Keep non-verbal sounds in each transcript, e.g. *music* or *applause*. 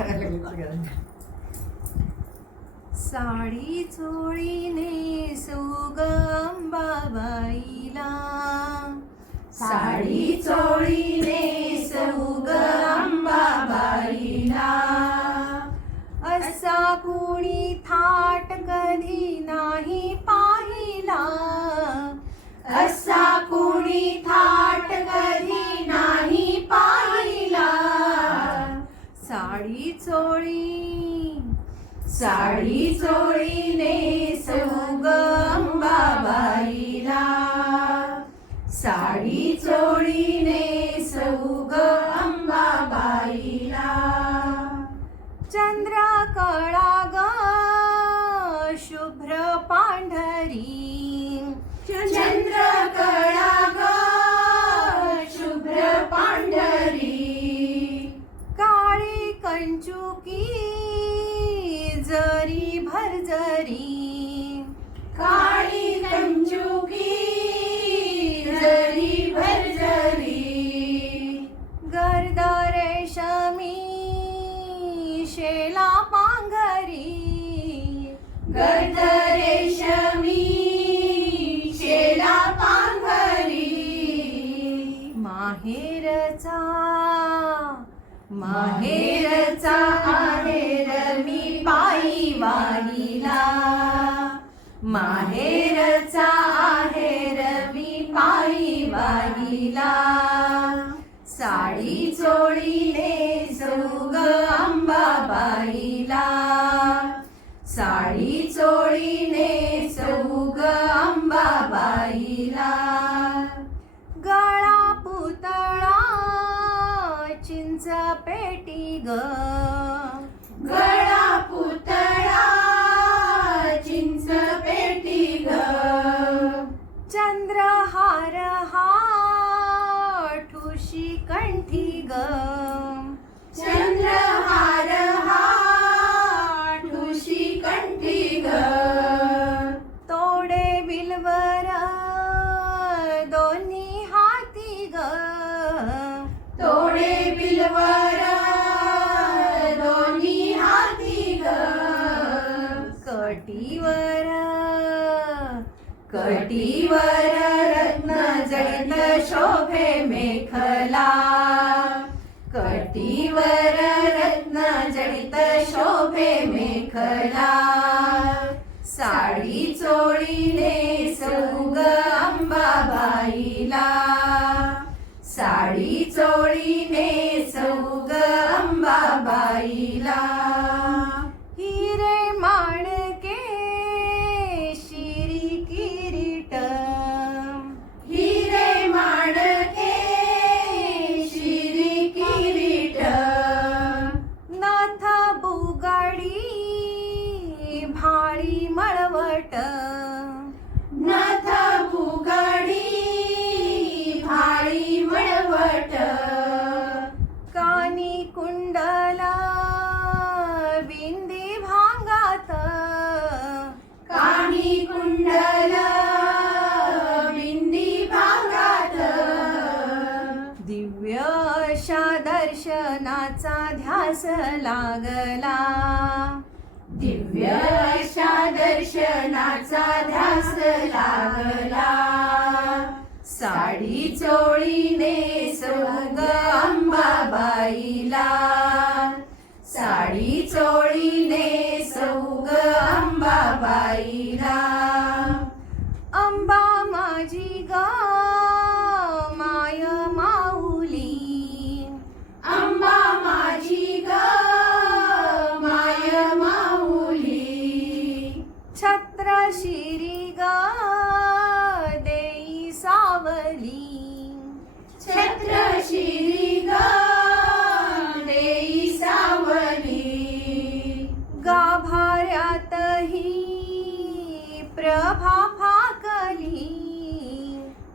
*laughs* साडी चोळीने अंबाबाईला साडी चोळीने सुगम अंबाबाईला असा कोणी थाट कधी नाही पाहिला. असा कोणी थाट साडी चोळीने सौग शेला पांघरी गर्द रेशमी शेला पांघरी माहेरचा माहेरचा आहेर मी पायी वाहिला माहे कटीवर कटीवर रत्न जडित शोभे मेखला. कटीवर रत्न जडित शोभे मेखला. साडी चोळीने सौग अंबाबाईला साडी चोळीने लागला. दिव्य अशा दर्शनाचा ध्यास लागला. साडी चोळीने सोग अंबाबाईला. साडी चोळीने सौग अंबाबाईला.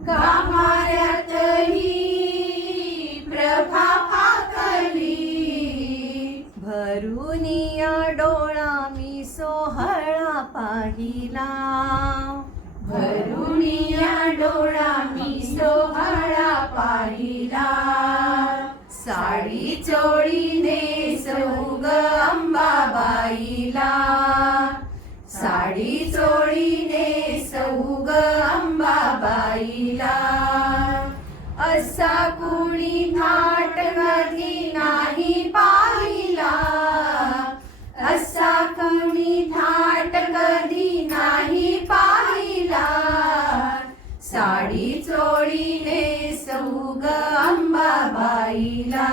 गाभाऱ्यातही प्रभा फाकली भरुनिया डोळा मी सोहळा पाहिला. भरुनिया डोळा मी सोहळा पाहिला. साडी माट नदी नाही पाहिला. असा कमी थाट कधी नाही पाहिला. साडी चोळीने सौग अंबाबाईला.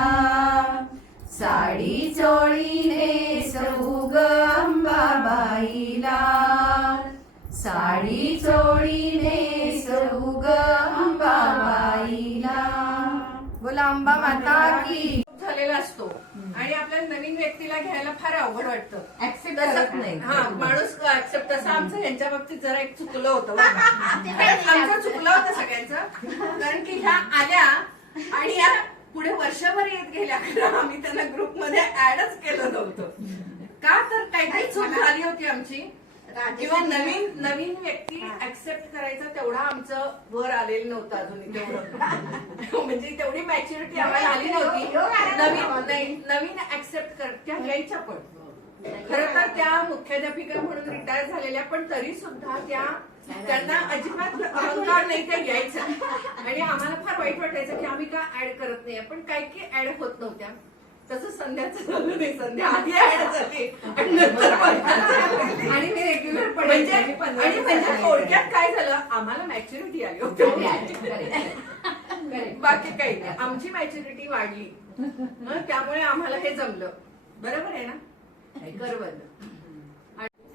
साडी चोळीने सौग अंबाबाईला. साडी चोळी अंबा माता की. झालेला असतो. आणि आपल्या नवीन व्यक्तीला घ्यायला फार अवघड वाटतं. ऍक्सेप्ट करत नाही. हा माणूस ऍक्सेप्ट तसं आमचं यांच्या बाबतीत जरा एक चुकलं होतं. *laughs* आमचं चुकलं होतं सगळ्यांचं. कारण की ह्या आल्या आणि या पुढे वर्षभर येत गेल्या. कारण आम्ही त्यांना ग्रुपमध्ये ऍडच केलं नव्हतं. का तर काहीतरी चूक झाली होती आमची. किंवा नवीन नवीन व्यक्ती ऍक्सेप्ट करायचा तेवढा आमचं वर आलेलं नव्हतं अजून तेवढं *laughs* म्हणजे तेवढी मॅच्युरिटी आम्हाला आली नव्हती. नवीन नाही, नवीन ऍक्सेप्ट कर त्या घ्यायच्या पण. खरं तर त्या मुख्याध्यापिका म्हणून रिटायर झालेल्या पण तरी सुद्धा त्या त्यांना अजिबात अहंकार नाही त्या घ्यायच्या आणि आम्हाला फार वाईट वाटायचं की आम्ही का ऍड करत नाही? पण काही काही ऍड होत नव्हत्या. तसं संध्याचं झालं नाही संध्या आधी ऍड झाली आणि नंतर मला- आणि मी रेग्युलर पण म्हणजे आणि म्हणजे थोडक्यात काय झालं? आम्हाला मॅच्युरिटी आली होती बाकी काही नाही. आमची मॅच्युरिटी वाढली. त्यामुळे आम्हाला हे जमलं. बरोबर आहे ना? कर बंद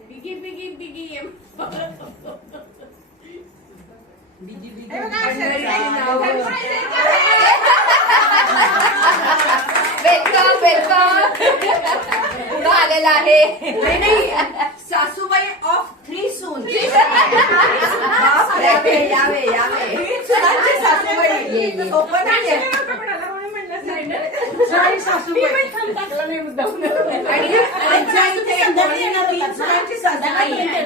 बिगी बिगी बिगी एम *laughs* *laughs* वेलकम वेलकम पुढं आलेला आहे. नाही नाही. सासूबाई ऑफ थ्री सून यावे यावे यावे. थ्री सुनांची सासूबाई. सोपं नाहीये. आणि सासूबाई. आणि आमच्या इथे कोणी सासूबाई आहे.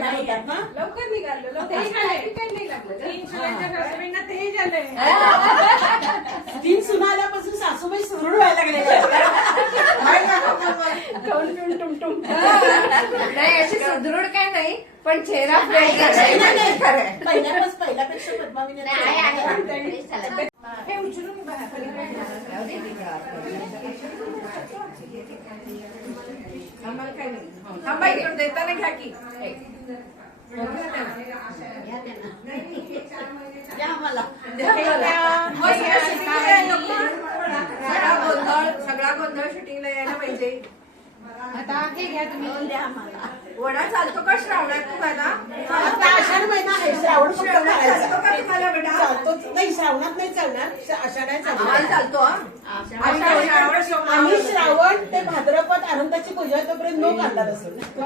नाही झालंय तीन सुना आल्यापासून सुरू व्हायला नाही अशी सुदृढ काय नाही पण चेहरा आहे. पहिल्यापासून पहिल्यापेक्षा पद्मावीने हे उचलून घे बाहेर. आम्हाला काय नाही थांबा इकडे देताना घ्या की सगळा गोंधळ सगळा गोंधळ शूटिंगला यायला पाहिजे वडा चालतो का श्रावणात तुम्हाला आता? आषाढ महिना आहे श्रावण चालतो का तुम्हाला वडा? चालतोच नाही श्रावणात नाही चालणार. आषाढात आम्हाला चालणार. चालतो हा. आम्ही काय श्रावण श्रावण- आम्ही श्रावण ते भाद्रपद आनंदाची पूजा तोपर्यंत नो काढणार असतो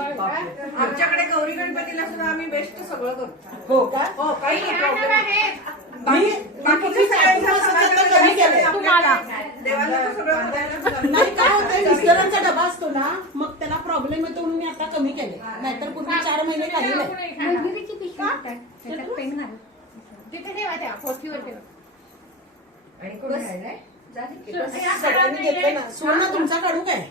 आमच्याकडे गौरी गणपतीला सुद्धा आम्ही बेस्ट सगळं करतो. हो का? हो काही नाही. मी बाकीच्या सगळ्यांचं. तुम्हाला देवाला तर सगळं करायला नाही काय होतंय मिस्टरांचा डबा असतो ना मग त्याला प्रॉब्लेम येतो म्हणून मी आता कमी केले नाहीतर पूर्वी चार महिने काही नाही आणि कोण राहिलंय? झाली की. बस. सगळ्यांनी घेतलं ना. सुवर्ण तुमचा काढू काय.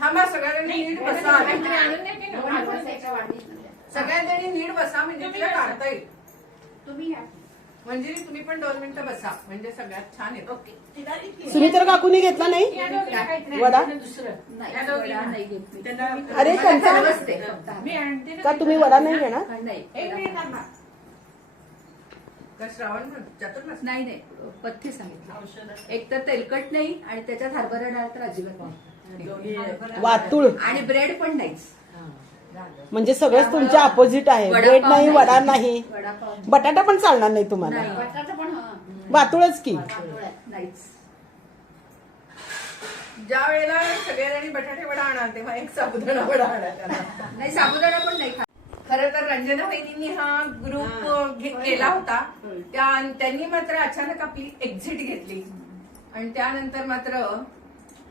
थांबा सगळ्यांनी नीट बसा. सगळ्यांनी नीट बसा म्हणजे तिला काढता येईल. म्हणजे तुम्ही पण दोन मिनिटं बसा. म्हणजे सगळ्यात छान येतो सुनीतर काकूने घेतला नाही? वडा? अरे त्यांचा. का तुम्ही वडा नाही घेणार? एक मिनिट थांबा. का श्रावण चातुर्मास? नाही नाही. पथ्य सांगितलं. एक तर तेलकट नाही आणि त्याच्यात हरभरा डाळ तर अजिबात नाही. वातुळ. आणि ब्रेड पण नाहीच म्हणजे सगळंच तुमच्या अपोजिट आहे. ब्रेड नाही. वडा नाही. बटाटा पण चालणार नाही तुम्हाला. नाही वातुळच की. ज्या वेळेला सगळ्यांनी बटाटे वडा आणाल तेव्हा एक साबुदाणा वडा आणाल नाही साबुदाणा पण नाही खा खर तर रंजना वहिनींनी हा ग्रुप केला होता. त्या त्यांनी मात्र अचानक आपली एक्झिट घेतली. आणि त्यानंतर मात्र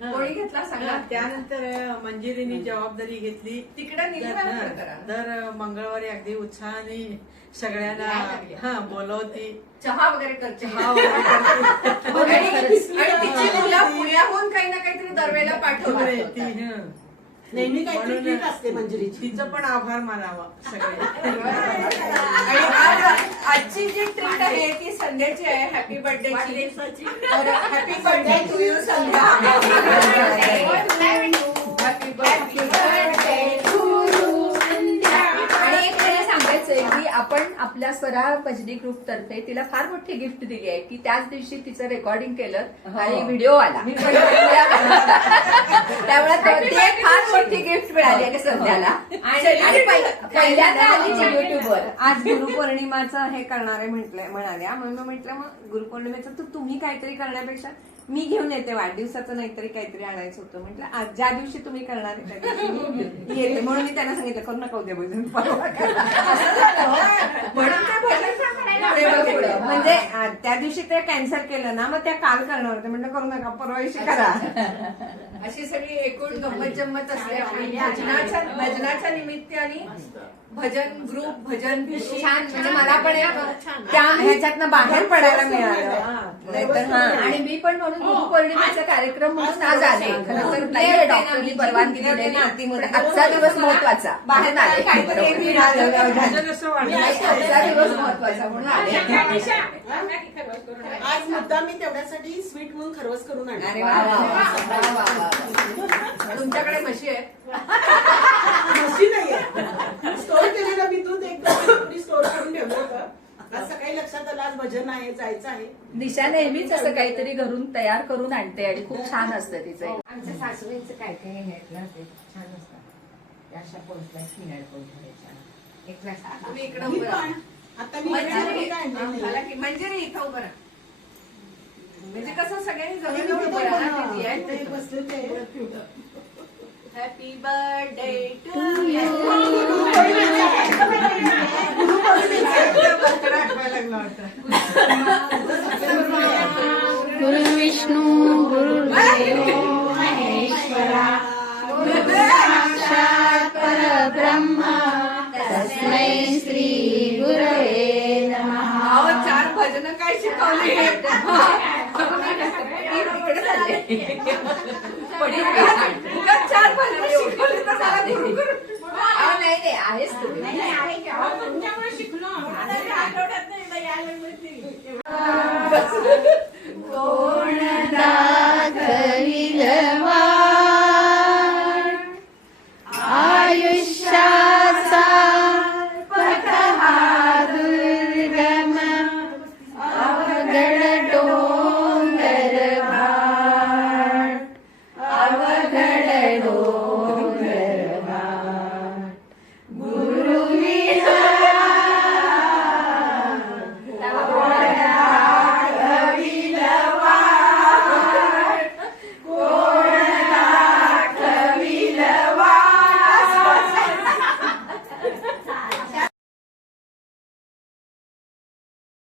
कोणी घेतला सांगा? त्यानंतर मंजिरीने जबाबदारी घेतली. तिकडे तर करा मंगळवारी अगदी उत्साहाने सगळ्यांना हा बोलवती चहा वगैरे करते. चहा वगैरे *laughs* *laughs* तिची मुलं पुण्याहून काही ना काहीतरी दरवेळेला ती, पाठवतात. हं. नेहमी काहीतरी असते मंजुरीची. तिचं पण आभार मानावा सगळे *laughs* आणि आज आजची जी ट्रीट आहे ती संध्याची आहे. Happy बर्थडेची happy birthday to you Sandhya. *laughs* Happy birthday आणि मला सांगायचंय की आपण आपल्या स्वरा भजनी ग्रुप तर्फे तिला फार मोठी गिफ्ट दिली आहे की त्याच दिवशी तिचं रेकॉर्डिंग केलं आणि व्हिडिओ आला. *laughs* त्यामुळे तो- ती एक फार मोठी गिफ्ट मिळाली आहे संध्याला. आणि पहि- पहिल्यांदा आली युट्यूबवर आज गुरुपौर्णिमाचं हे करणारे म्हटलंय म्हणाल्या. म्हणून म्हटलं मग गुरुपौर्णिमेचं तर तुम्ही काहीतरी करण्यापेक्षा मी घेऊन येते वाढदिवसाचं नाहीतरी काहीतरी आणायचं होतं. म्हटलं आज ज्या दिवशी तुम्ही करणार आहे त्या दिवशी मी येते. म्हणून मी त्यांना सांगितलं करू नका उद्या *laughs* भजन. म्हणजे त्या दिवशी ते कॅन्सल केलं ना मग त्या काल करणार होते. म्हटलं करू नका परवा दिवशी करा. अशी सगळी एकूण गंमत जम्मत असते भजनाच्या भजनाच्या निमित्ताने भजन ग्रुप भजन छान म्हणजे मला पण या- त्या ह्याच्यातनं बाहेर पडायला मिळालं. नाहीतर हा. आणि मी पण म्हणून गुरुपौर्णिमेचा कार्यक्रम म्हणून आज आले. खरं तर नाही डॉक्टरनी परवानगी दिलेली. आजचा दिवस महत्त्वाचा. बाहेर आले. मिळालं. आजचा दिवस महत्त्वाचा म्हणून आले. आज मुद्दा मी तेवढ्यासाठी स्वीट म्हणून खरवस करून अरे आणले वा, वा, वा. वा, वा, वा. तुमच्याकडे म्हशी आहेत? म्हशी नाहीये. स्टोर केलेलं मी दूध स्टोर करून ठेवलं होतं. आज सकाळी लक्षात आलं आज भजन आहे जायचं आहे. निशा नेहमीच असं काहीतरी घरून तयार करून आणते आणि खूप छान असतं तिचं. आमच्या सासूबाईंचं काय काय आहेत ना ते छान असतात. अशा पोचल्या फिनाड पोचल्या एक्झॅक्ट तुम्ही इकडे मी उभं राहा. पण. आता मी मंजिरी काय आणलं नाही. मला की मंजिरी इथं उभं राहा. म्हणजे कसं सगळ्यांनी जवळ जवळ उभं राहा ना, ते आहे ते ते. बसले ते. हॅपी बर्थडे टू यू गुरुविष्णू गुरुदेवो महेश्वरा गुरुसाक्षात् परब्रह्म तस्मै श्री गुरवे नमः चार भजन काय शिकवली? *laughs* *laughs* चार भजन शिकवली तर मला गुरु गुरु. अहो, नाही नाही आहेच तुम्ही. तुमच्यामुळे शिकलो. आठवड्यात नाही यायला मिळते